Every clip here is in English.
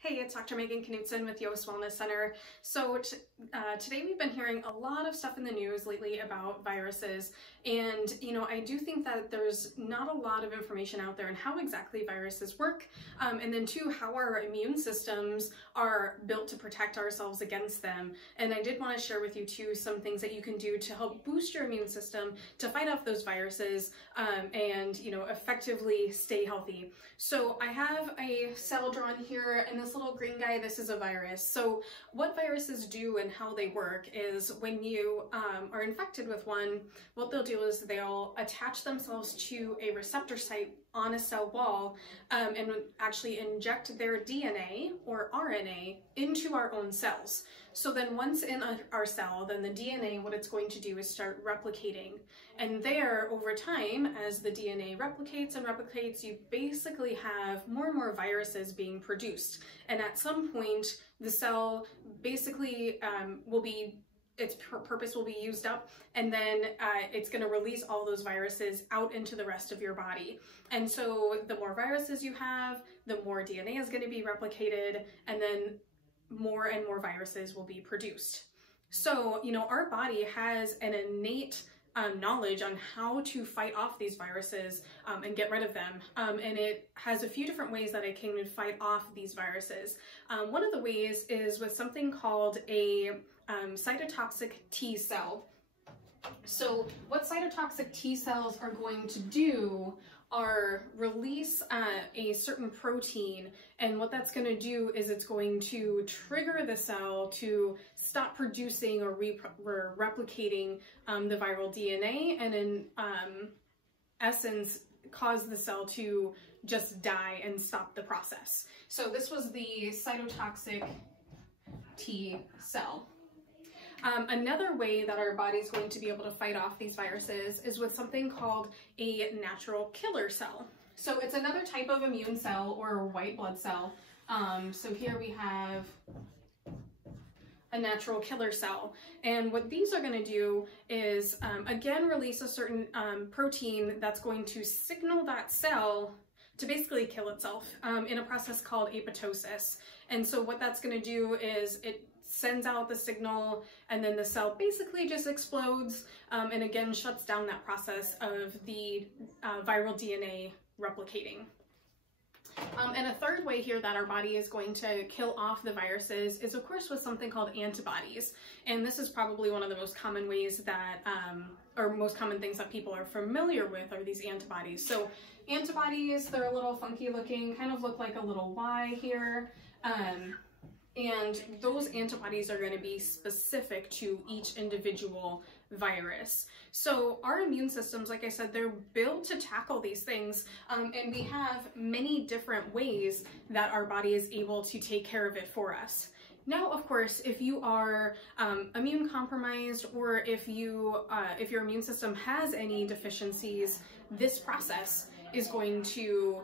Hey, it's Dr. Meghan Knutson with Yost Wellness Center. So today we've been hearing a lot of stuff in the news lately about viruses, and I do think that there's not a lot of information out there on how exactly viruses work, and then two, how our immune systems are built to protect ourselves against them. And I did want to share with you too some things that you can do to help boost your immune system to fight off those viruses and effectively stay healthy. So I have a cell drawn here, and this little green guy, this is a virus. So what viruses do and how they work is when you are infected with one, what they'll do is they'll attach themselves to a receptor site on a cell wall and actually inject their DNA or RNA into our own cells. So then once in our cell, then the DNA, what it's going to do is start replicating. And there, over time, as the DNA replicates and replicates, you basically have more and more viruses being produced. And at some point, the cell basically its purpose will be used up, and then it's going to release all those viruses out into the rest of your body. And so the more viruses you have, the more DNA is going to be replicated, and then more and more viruses will be produced. So, our body has an innate knowledge on how to fight off these viruses and get rid of them. And it has a few different ways that it can fight off these viruses. One of the ways is with something called a cytotoxic T cell. So what cytotoxic T cells are going to do are release a certain protein, and what that's going to do is it's going to trigger the cell to stop producing or replicating the viral DNA, and in essence cause the cell to just die and stop the process. So this was the cytotoxic T cell. Another way that our body is going to be able to fight off these viruses is with something called a natural killer cell. So it's another type of immune cell or white blood cell. So here we have a natural killer cell. And what these are going to do is, again, release a certain protein that's going to signal that cell to basically kill itself in a process called apoptosis. And so what that's going to do is it sends out the signal, and then the cell basically just explodes and again shuts down that process of the viral DNA replicating. And a third way here that our body is going to kill off the viruses is, of course, with something called antibodies. And this is probably one of the most common ways that, or most common things that people are familiar with are these antibodies. So antibodies, they're a little funky looking, kind of look like a little Y here. And those antibodies are going to be specific to each individual virus. So our immune systems, like I said, they're built to tackle these things, and we have many different ways that our body is able to take care of it for us. Now, of course, if you are immune compromised, or if your immune system has any deficiencies, this process is going to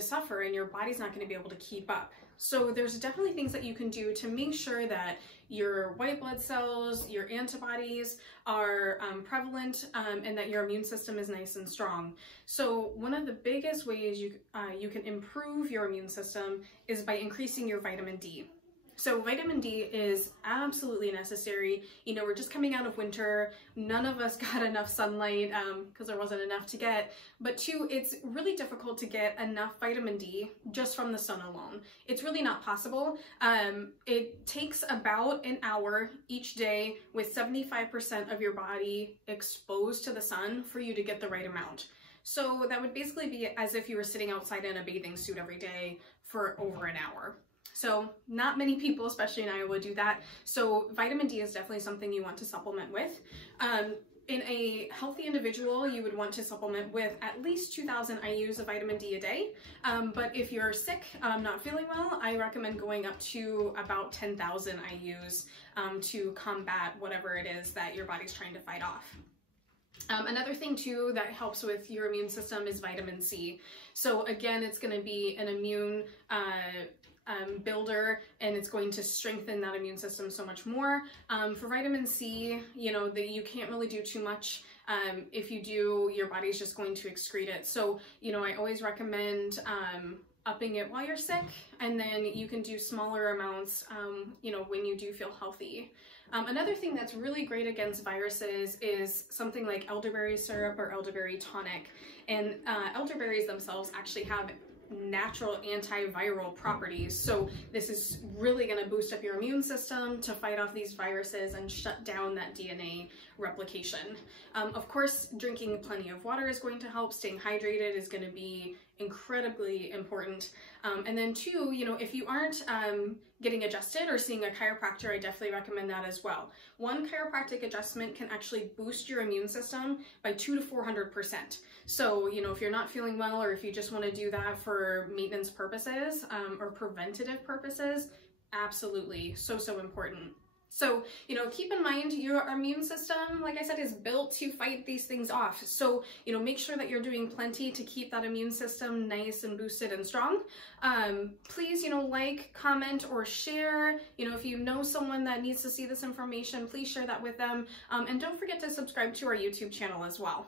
suffer, and your body's not going to be able to keep up. So there's definitely things that you can do to make sure that your white blood cells, your antibodies are prevalent, and that your immune system is nice and strong. So one of the biggest ways you can improve your immune system is by increasing your vitamin D. So vitamin D is absolutely necessary. We're just coming out of winter. None of us got enough sunlight because there wasn't enough to get. But two, it's really difficult to get enough vitamin D just from the sun alone. It's really not possible. It takes about an hour each day with 75% of your body exposed to the sun for you to get the right amount. So that would basically be as if you were sitting outside in a bathing suit every day for over an hour. So not many people, especially in Iowa, do that. So vitamin D is definitely something you want to supplement with. In a healthy individual, you would want to supplement with at least 2,000 IUs of vitamin D a day. But if you're sick, not feeling well, I recommend going up to about 10,000 IUs to combat whatever it is that your body's trying to fight off. Another thing too that helps with your immune system is vitamin C. So again, it's going to be an immune builder, and it's going to strengthen that immune system so much more. For vitamin C, you can't really do too much. If you do, your body's just going to excrete it. So, I always recommend upping it while you're sick, and then you can do smaller amounts, you know, when you do feel healthy. Another thing that's really great against viruses is something like elderberry syrup or elderberry tonic. And elderberries themselves actually have natural antiviral properties. So this is really going to boost up your immune system to fight off these viruses and shut down that DNA replication. Of course, drinking plenty of water is going to help. Staying hydrated is going to be incredibly important. And then two, you know, if you aren't getting adjusted or seeing a chiropractor, I definitely recommend that as well. One chiropractic adjustment can actually boost your immune system by 200 to 400%. So, you know, if you're not feeling well, or if you just want to do that for maintenance purposes or preventative purposes, absolutely so important. So, you know, keep in mind your immune system, like I said, is built to fight these things off. So, you know, make sure that you're doing plenty to keep that immune system nice and boosted and strong. Please, you know, like, comment, or share. You know, if you know someone that needs to see this information, please share that with them. And don't forget to subscribe to our YouTube channel as well.